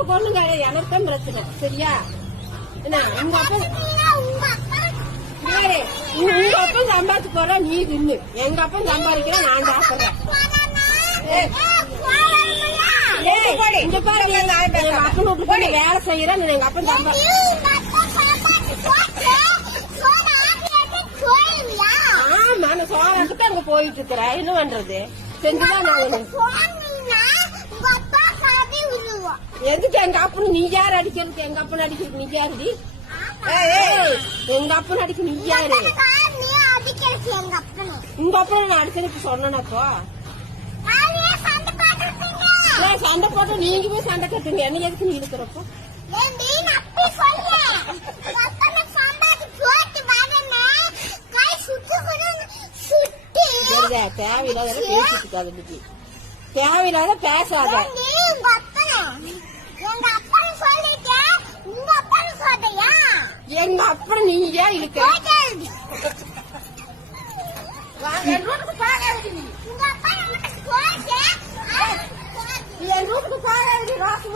உனக்கு ஒண்ணுங்க எனக்கு தான் பிரச்சனை சரியா? என்ன உங்க அப்பா உங்க அப்பா சம்பாதிச்சு போற நீ தின்னு, எங்க அப்பா சம்பாதிக்கிற நான் சாப்பிடுறேன். இந்த பாரு எங்க அப்பன் வீட்டு போய் வேலை செய்யறேன், எங்க அப்பா சம்பாதி. ஆமா நான் சோழத்துக்கு அங்க போயிட்டு இருக்கிறேன், என்ன பண்றது செஞ்சுதான் நான். எதுக்கு எங்க அப்பனு நீ யாரு அடிக்கிறதுக்கு? எங்க அப்பன் அடிக்கிறதுக்கு நீ யாருடி? எங்க அப்பன் அடிக்க நீ யாரு? உங்க அப்பன நான் அடிக்கிறதுக்கு சொன்னப்போ சண்டை போட்டு நீங்க போய் சண்டை கட்டுங்க, என்ன எதுக்கு நீ இருக்கிறப்போ? தேவையில்லாத பேசிட்டு இருக்காது, தேவையில்லாத பேசாத. எங்க அப்பன் நீ ஏன் இருக்க? என் ரூட்டுக்கு போகாது, ராசு